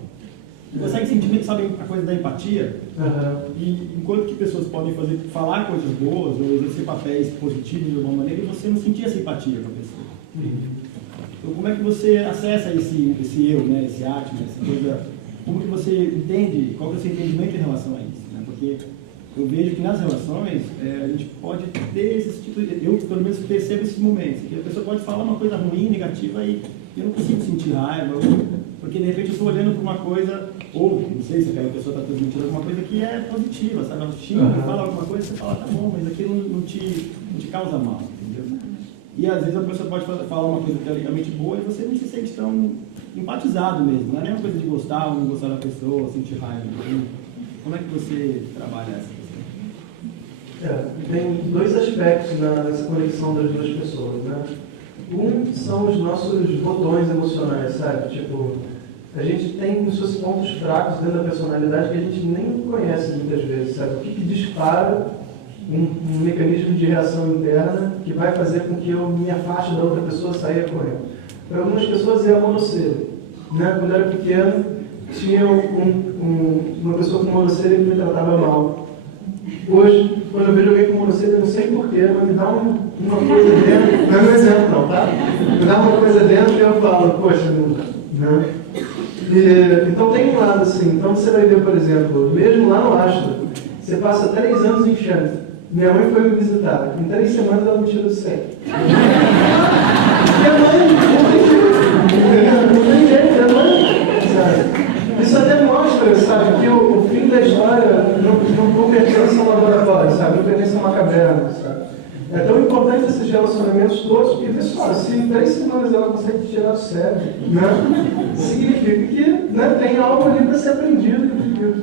Consegue sentir, sabe, a coisa da empatia? Uhum. E enquanto que pessoas podem falar coisas boas ou exercer papéis positivos de alguma maneira, você não sentir essa empatia com a pessoa. Então, como é que você acessa esse eu, né, esse Atman, essa coisa? Como que você entende, qual que é o seu entendimento em relação a isso? Né? Porque eu vejo que nas relações a gente pode ter esse tipo de... Eu, pelo menos, percebo esses momentos. Que a pessoa pode falar uma coisa ruim, negativa, e eu não consigo sentir raiva, porque de repente eu estou olhando para uma coisa, ou não sei se aquela pessoa está transmitindo alguma coisa que é positiva, sabe? Ela xinga, fala alguma coisa, você fala, tá bom, mas aquilo não te causa mal, entendeu? E às vezes a pessoa pode falar uma coisa teoricamente boa e você não se sente tão empatizado mesmo. Não é nem uma coisa de gostar ou não gostar da pessoa, sentir raiva. Entendeu? Como é que você trabalha essa questão? Tem dois aspectos nessa conexão das duas pessoas, né? Um são os nossos botões emocionais, sabe? Tipo, a gente tem os seus pontos fracos dentro da personalidade que a gente nem conhece muitas vezes, sabe? O que dispara um mecanismo de reação interna que vai fazer com que eu me afaste da outra pessoa e saia correndo. Para algumas pessoas é a monocelha. Né? Quando eu era pequeno, tinha uma pessoa com monocelha que me tratava mal. Hoje, quando eu vejo alguém com monocelha, eu não sei porquê, mas me dá uma coisa dentro, não é um exemplo não, tá? Me dá uma coisa dentro e eu falo, poxa, nunca. Né? Então tem um lado assim, então você vai ver, por exemplo, mesmo lá no Ashton, você passa 3 anos em Xanthi. Minha mãe foi me visitar, em 3 semanas ela me tirou do sério. Minha mãe, não tem jeito, minha mãe, sabe? Isso até mostra, sabe, que o fim da história não pertence a um laboratório, sabe? Não pertence a uma caverna, sabe? É tão importante esses relacionamentos todos, porque, pessoal, se em 3 semanas ela consegue te tirar do sério, né? Significa que, né, tem algo ali para ser aprendido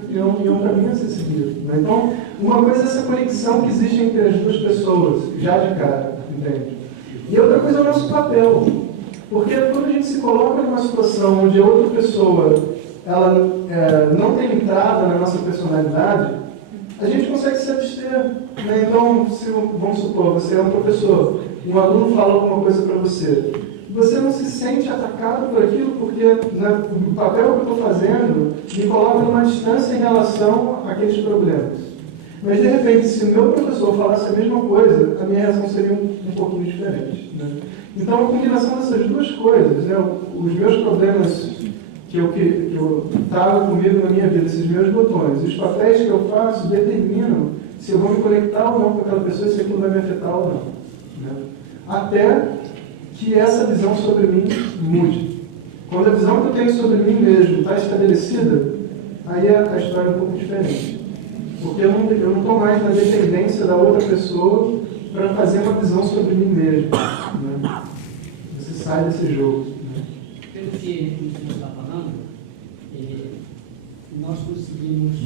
e um caminho a ser seguido. Né? Então, uma coisa é essa conexão que existe entre as duas pessoas, já de cara, entende? E outra coisa é o nosso papel. Porque quando a gente se coloca numa situação onde a outra pessoa ela, não tem entrada na nossa personalidade, a gente consegue se abster. Né? Então, vamos supor, você é um professor, um aluno fala alguma coisa para você. Você não se sente atacado por aquilo porque, né, o papel que eu estou fazendo me coloca numa distância em relação àqueles problemas. Mas, de repente, se o meu professor falasse a mesma coisa, a minha reação seria um pouquinho diferente. Né? Então, a combinação dessas duas coisas, né, os meus problemas que eu trago comigo na minha vida, esses meus botões, os papéis que eu faço determinam se eu vou me conectar ou não com aquela pessoa e se aquilo vai me afetar ou não. Né? Até que essa visão sobre mim mude. Quando a visão que eu tenho sobre mim mesmo está estabelecida, aí a história é um pouco diferente. Porque eu não estou mais na dependência da outra pessoa para fazer uma visão sobre mim mesmo. Né? Você sai desse jogo. Né? Pelo que o senhor está falando, nós conseguimos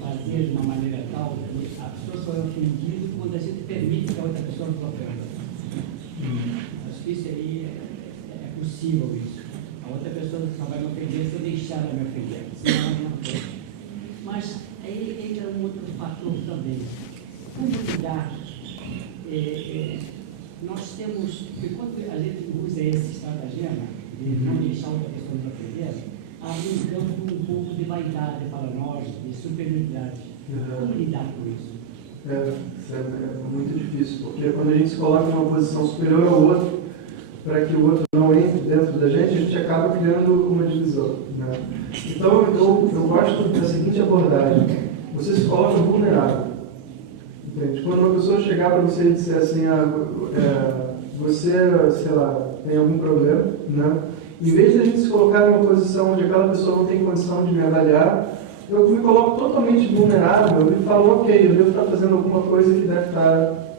fazer de uma maneira tal que a pessoa só é ofendida quando a gente permite que a outra pessoa nos ofenda. Acho que isso aí é possível isso. A outra pessoa só vai me ofender se eu deixar ela me ofender. Senão ela não ofende. Mas aí entra um outro fator também. Como lidar nós temos, porque quando a gente usa esse estratagema de não deixar outra pessoa nos ofender, abre um campo um pouco de vaidade para nós, de superioridade. Como lidar com isso? É muito difícil, porque quando a gente se coloca numa posição superior ao outro, para que o outro não entre dentro da gente acaba criando uma divisão, né? Então, eu gosto da seguinte abordagem: você se coloca vulnerável. Entende? Quando uma pessoa chegar para você e disser assim, você, sei lá, tem algum problema, né? Em vez de a gente se colocar numa posição onde aquela pessoa não tem condição de me avaliar, eu me coloco totalmente vulnerável e falo, ok, eu devo estar fazendo alguma coisa que deve estar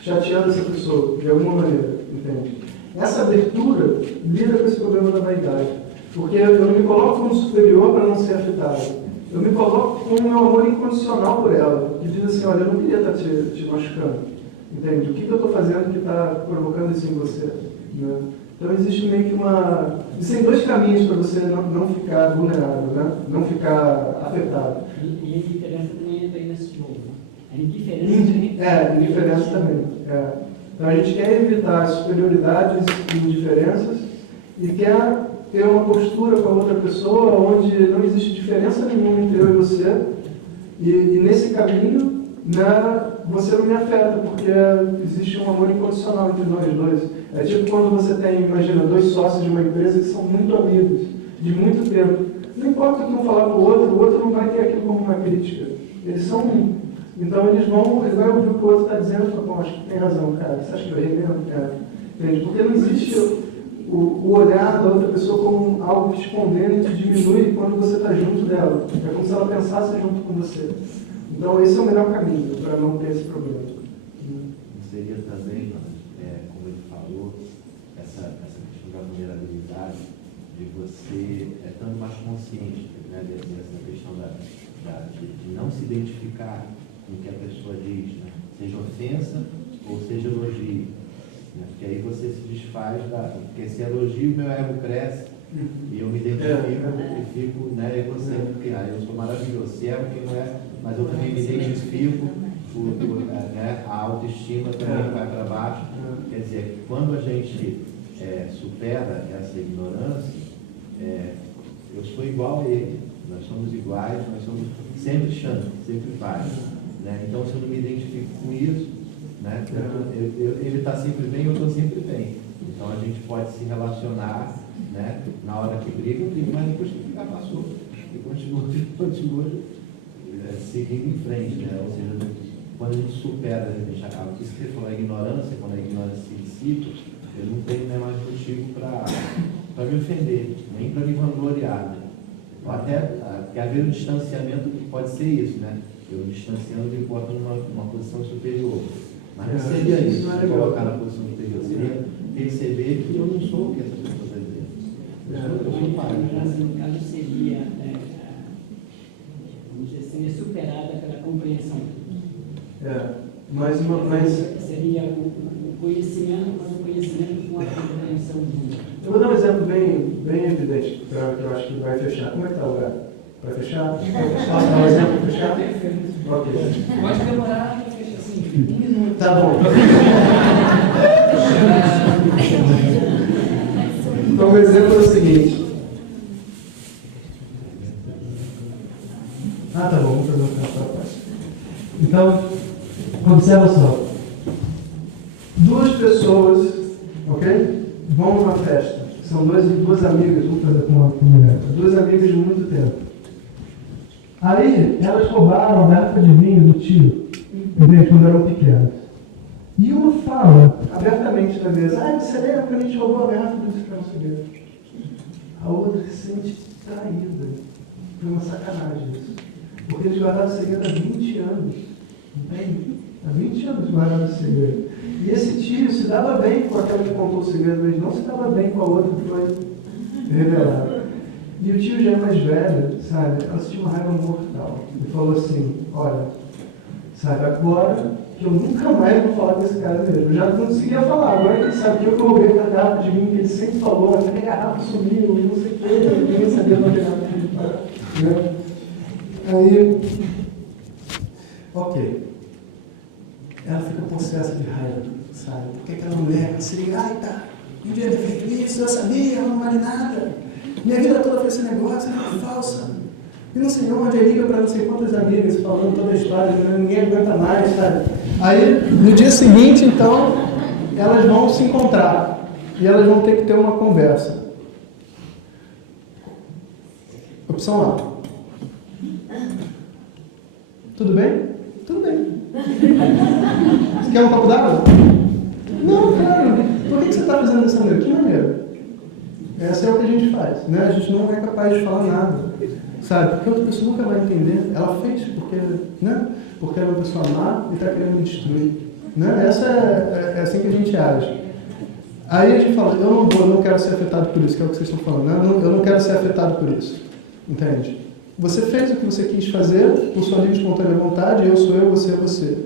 chateando essa pessoa, de alguma maneira, entende? Essa abertura lida com esse problema da vaidade, porque eu não me coloco como superior para não ser afetado. Eu me coloco com o meu amor incondicional por ela, que diz assim, olha, eu não queria estar te machucando, entende? O que eu estou fazendo que está provocando isso em você, né? Então existe meio que existem dois caminhos para você não ficar vulnerável, né? Não ficar afetado. E a indiferença também entra aí nesse jogo, né? A indiferença indiferença também. Então a gente quer evitar superioridades e indiferenças e quer ter uma postura com a outra pessoa onde não existe diferença nenhuma entre eu e você, e nesse caminho, né, você não me afeta, porque existe um amor incondicional entre nós dois. É tipo quando você tem, imagina, dois sócios de uma empresa que são muito amigos, de muito tempo. Não importa o que um falar para o outro não vai ter aquilo como uma crítica. Eles são um. Então ele vai ouvir o que o outro está dizendo e falar, bom, acho que tem razão, cara. Você acha que eu errei mesmo? Entende? Porque não existe o olhar da outra pessoa como algo que te condena e te diminui quando você está junto dela. É como se ela pensasse junto com você. Então esse é o melhor caminho para não ter esse problema. Seria também, como ele falou, essa questão da vulnerabilidade, de você estando mais consciente, né, dessa questão de não se identificar com o que a pessoa diz, né? Seja ofensa ou seja elogio. Né? Porque aí você se desfaz porque se elogio, meu ego cresce e eu me identifico e fico, né, egocêntrico, eu sou maravilhoso, se é o que não é, mas eu também me identifico, né, a autoestima também vai para baixo. Quer dizer, quando a gente supera essa ignorância, eu sou igual a ele, nós somos iguais, nós somos sempre chance, sempre paz. Né? Então, se eu não me identifico com isso, né, ele está sempre bem, eu estou sempre bem. Então, a gente pode se relacionar, né, na hora que briga, mas depois que já passou, e continua seguindo em frente. Né? Ou seja, quando a gente supera, a gente acaba. Porque se você falar a ignorância, quando a ignorância se dissipa, eu não tenho mais motivo para me ofender, nem para me vangloriar. Né? Ou até, porque haver um distanciamento que pode ser isso, né? Eu me distanciando me boto numa posição superior. Mas não seria isso, não é colocar na posição superior, seria perceber que eu não sou o que essa pessoa está dizendo. Eu sou pai. No caso seria, vamos dizer, seria superada pela compreensão. Seria o conhecimento, mas o conhecimento com a compreensão do. Eu vou dar um exemplo bem evidente, que eu acho que vai fechar. Como é que está o lugar? Vai fechar? Posso dar um exemplo para fechar? Ok. Pode demorar para fechar assim, 1 minuto. Tá bom. Então o exemplo é o seguinte. Tá bom, vamos fazer um caso para parte. Então, observa só. 2 pessoas, ok? Vão numa festa. São duas amigas, vamos fazer com uma mulher. 2 amigas de muito tempo. Aí, elas roubaram a garrafa de vinho do tio, entende? Quando eram pequenas. E uma fala abertamente na mesa, você lembra que a gente roubou a garrafa do tio? A outra se sente traída. Foi uma sacanagem isso. Porque eles guardaram o segredo há 20 anos. Entende? Há 20 anos guardaram esse segredo. E esse tio se dava bem com aquela que contou o segredo, mas não se dava bem com a outra que foi revelada. E o tio já é mais velho, sabe? Ela sentiu uma raiva mortal. E falou assim, olha, sabe, agora que eu nunca mais vou falar com esse cara mesmo. Eu já não conseguia falar, agora que ele sabe que eu roubei a garrafa de mim, que ele sempre falou, até a garrafa sumiu, e não sei o que, ninguém sabia onde a garrafa de parar. Né? Aí, ok. Ela fica possessa de raiva, sabe? Se liga, ai tá, não devia ter feito isso, eu sabia, não vale nada. Minha vida toda foi esse negócio, é falsa. E não sei onde, aí liga para não sei quantas amigas falando toda a história, ninguém aguenta mais, sabe? Aí, no dia seguinte, então, elas vão se encontrar e elas vão ter que ter uma conversa. Opção A. Tudo bem? Tudo bem. Você quer um copo d'água? Não, claro. Por que você está fazendo dessa maneira? Que maneira? Essa é o que a gente faz, né? A gente não é capaz de falar nada, sabe? Porque outra pessoa nunca vai entender. Ela fez porque, né? Porque ela é uma pessoa má e está querendo me destruir, né? Essa é assim que a gente age. Aí a gente fala, eu não quero ser afetado por isso, que é o que vocês estão falando, né? Eu não quero ser afetado por isso, entende? Você fez o que você quis fazer por sua livre e espontânea vontade, eu sou eu, você é você.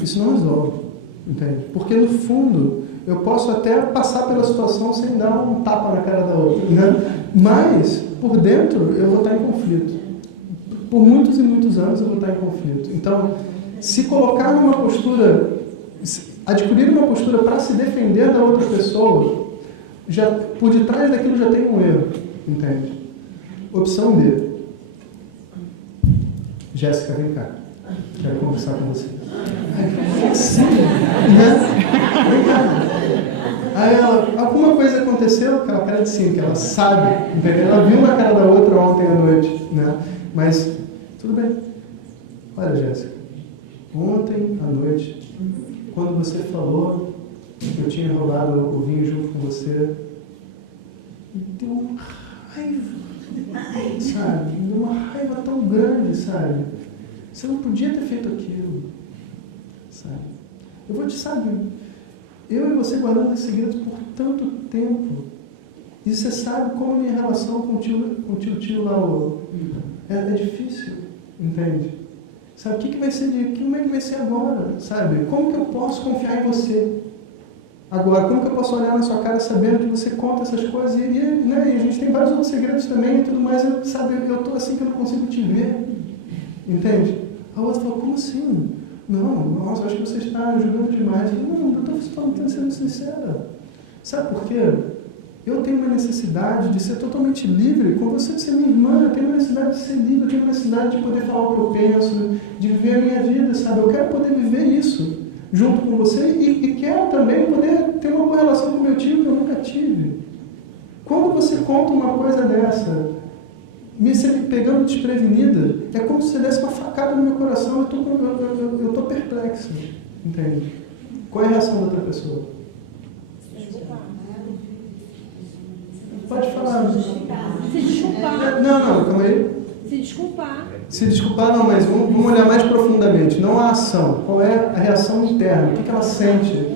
Isso não resolve, entende? Porque no fundo, eu posso até passar pela situação sem dar um tapa na cara da outra, né? Mas, por dentro, eu vou estar em conflito. Por muitos e muitos anos eu vou estar em conflito. Então, se colocar numa postura, adquirir uma postura para se defender da outra pessoa, já, por detrás daquilo já tem um erro, entende? Opção B. Jéssica, vem cá. Quero conversar com você. Sim, né? Vem cá. Aí alguma coisa aconteceu, aquela cara de sim, que ela sabe, entendeu? Ela viu na cara da outra ontem à noite, né? Mas, tudo bem. Olha, Jéssica, ontem à noite, quando você falou que eu tinha roubado o vinho junto com você, me deu uma raiva, sabe? Me deu uma raiva tão grande, sabe? Você não podia ter feito aquilo, sabe? Eu vou te saber. Eu e você guardando esse segredo por tanto tempo. E você sabe como a minha relação com o tio lá é difícil, entende? Sabe, o que vai ser como é que vai ser agora, sabe? Como que eu posso confiar em você? Agora, como que eu posso olhar na sua cara sabendo que você conta essas coisas? Né, e a gente tem vários outros segredos também e tudo mais. Eu estou assim que eu não consigo te ver, entende? A outra falou, como assim? Não, nossa, acho que você está julgando demais. Eu não, eu estou sendo sincera. Sabe por quê? Eu tenho uma necessidade de ser totalmente livre, com você de ser minha irmã, eu tenho uma necessidade de ser livre, eu tenho uma necessidade de poder falar o que eu penso, de viver a minha vida, sabe? Eu quero poder viver isso junto com você e quero também poder ter uma boa relação com meu tio que eu nunca tive. Quando você conta uma coisa dessa, me pegando desprevenida, é como se você desse uma facada no meu coração, eu estou perplexo, entende? Qual é a reação da outra pessoa? Pode falar. Se desculpar. Não, calma aí. Se desculpar. Se desculpar não, mas vamos olhar mais profundamente. Não a ação. Qual é a reação interna? O que ela sente?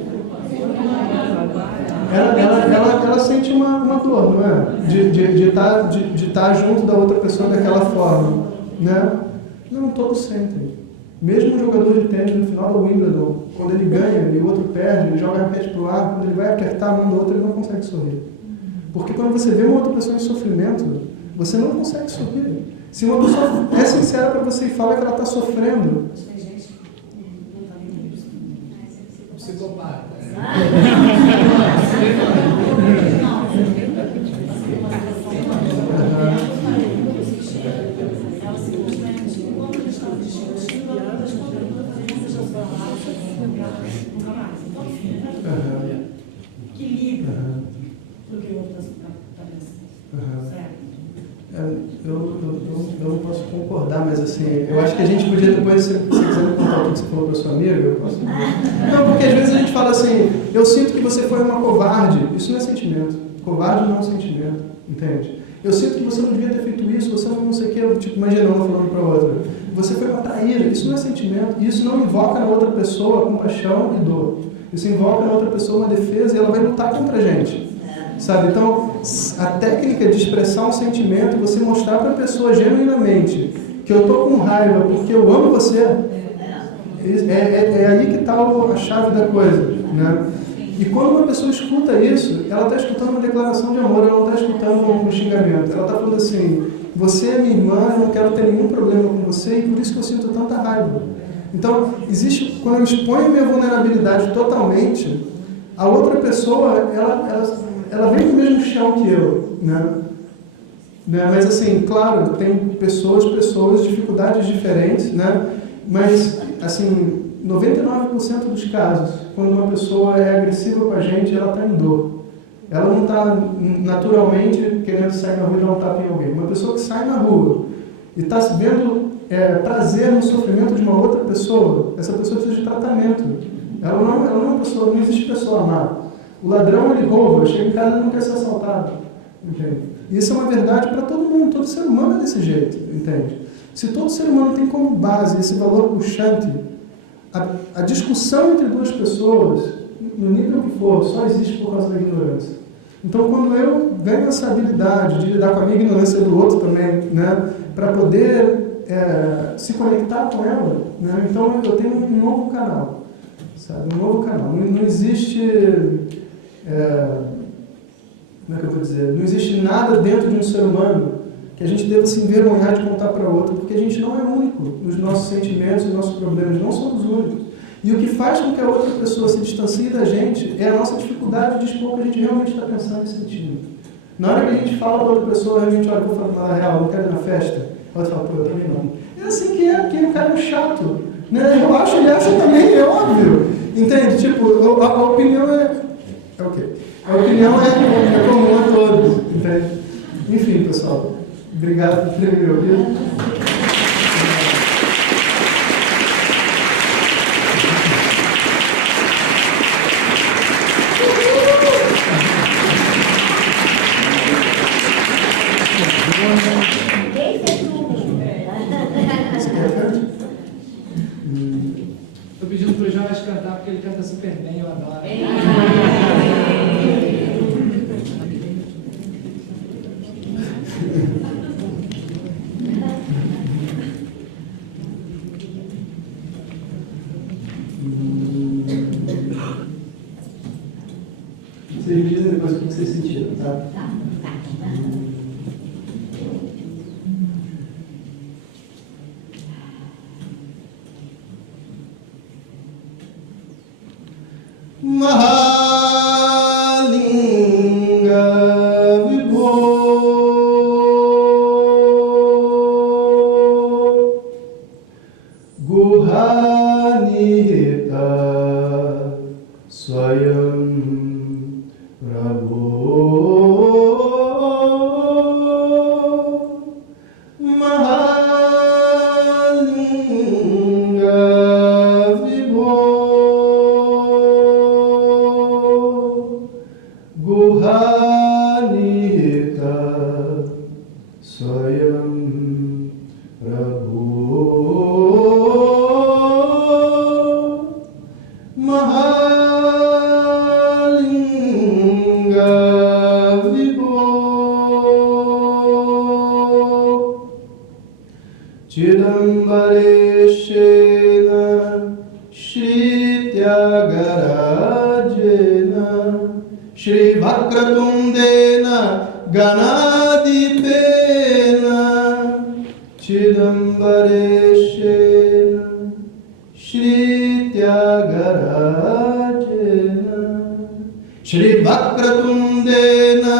Ela sente uma dor, não é? De estar junto da outra pessoa daquela forma, né? Não, todos sentem. Mesmo um jogador de tênis no final do Wimbledon, quando ele ganha e o outro perde, ele joga a raquete para o ar, quando ele vai apertar a mão do outro, ele não consegue sorrir. Porque quando você vê uma outra pessoa em sofrimento, você não consegue sorrir. Se uma pessoa é sincera para você e fala que ela está sofrendo... Psicopata. Equilíbrio do que o outro está pensando. Certo? Eu não posso concordar, mas assim, eu acho que a gente podia depois, se você quiser me contar o que você falou para sua amiga, eu posso... Não, porque às vezes a gente fala assim, eu sinto que você foi uma covarde. Isso não é sentimento. Covarde não é um sentimento, entende? Eu sinto que você não devia ter feito isso, você não sei o que, tipo, imaginando falando para outra. Você foi uma traíra, isso não é sentimento. Isso não invoca na outra pessoa compaixão e dor. Isso invoca na outra pessoa uma defesa e ela vai lutar contra a gente. Sabe? Então, a técnica de expressar um sentimento, você mostrar para a pessoa genuinamente que eu estou com raiva porque eu amo você, é aí que está a chave da coisa, né? E quando uma pessoa escuta isso, ela está escutando uma declaração de amor, ela não está escutando um xingamento. Ela está falando assim, você é minha irmã, eu não quero ter nenhum problema com você e por isso que eu sinto tanta raiva. Então, existe, quando eu exponho minha vulnerabilidade totalmente, A outra pessoa, ela vem do mesmo chão que eu, né? Mas assim, claro, tem pessoas, dificuldades diferentes, né? Mas, assim, 99% dos casos, quando uma pessoa é agressiva com a gente, ela está em dor. Ela não está naturalmente querendo sair na rua e dar um tapa em alguém. Uma pessoa que sai na rua e está vendo prazer no sofrimento de uma outra pessoa, essa pessoa precisa de tratamento. Ela não é uma pessoa, não existe pessoa má. O ladrão, ele rouba, chega em casa e não quer ser assaltado. Entende? Isso é uma verdade para todo mundo, todo ser humano é desse jeito, entende? Se todo ser humano tem como base esse valor puxante, a discussão entre duas pessoas, no nível que for, só existe por causa da ignorância. Então, quando eu ganho essa habilidade de lidar com a minha ignorância do outro também, né, para poder se conectar com ela, né, então eu tenho um novo canal, sabe? Um novo canal. Não existe... como é que eu vou dizer? Não existe nada dentro de um ser humano que a gente deva se envergonhar de contar para outro, porque a gente não é único nos nossos sentimentos, nos nossos problemas, não somos únicos. E o que faz com que a outra pessoa se distancie da gente é a nossa dificuldade de expor o que a gente realmente está pensando e sentindo. Na hora que a gente fala para outra pessoa, a gente olha, vou falar na real, não quero ir na festa. A outra fala, pô, eu também não. É assim que é, porque o cara é um chato. Né? Eu acho ele essa também, é óbvio. Entende? Tipo, a opinião é ok. A opinião é comum a todos. Entende? Enfim, pessoal. Obrigado por terem me ouvido. Estou pedindo para o Jorge cantar porque ele canta super bem, eu adoro. Vocês me dizem depois o que vocês sentiram, tá? Mahalinga Vibho Guhanita Swayam Prabhu Mahalinga Vibho Guhanita Swayam Prabhu Mahalinga Vibho Chidambareshena Shri Tyagarajena Shri Vakratundena Ganadipena Chidambareshena Shri Tyagarajena Shri Vakratundena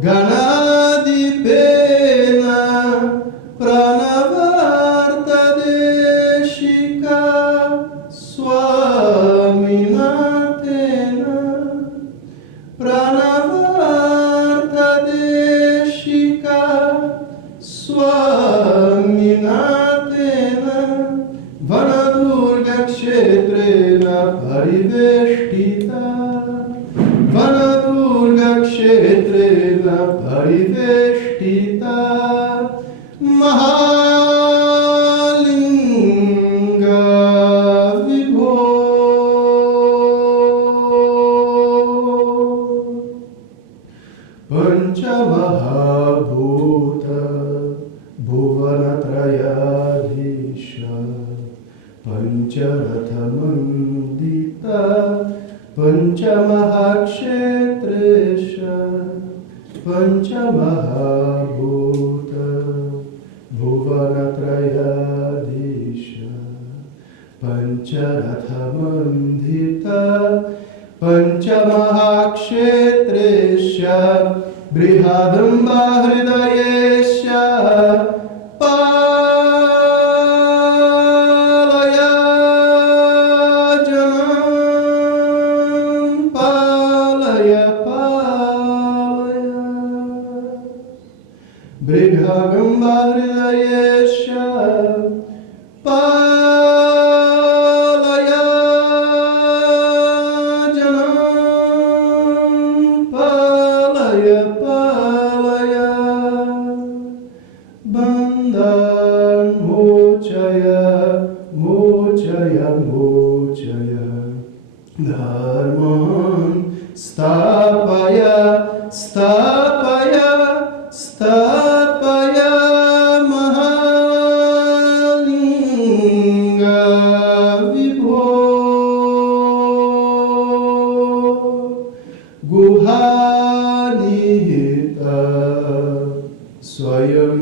Ganadipena Pranavarta Deshika Swaminatena Pranavarta Deshika Swaminatena Vanadurga Kshetrena Pariveshtita Vanadurga Kshetrena Pariveshtita Mahalinga Vibho Panchamahabhuta Bhuvanatrayadhisha Pancharathamandita Panchamahakshetresha Panchamahabhuta Bhuvanatrayadhisha Pancharathamandita Panchamahakshetresha Brihadamba Hridayesha Palaya Janam Palaya Palaya Brihadamba Hridayesha Palaya Janam Palaya Palaya Bandhan Mochaya Mochaya Mochaya Dharman Stapaya Stapaya Stapaya Mahalinga Vibho Guhanihita Swayam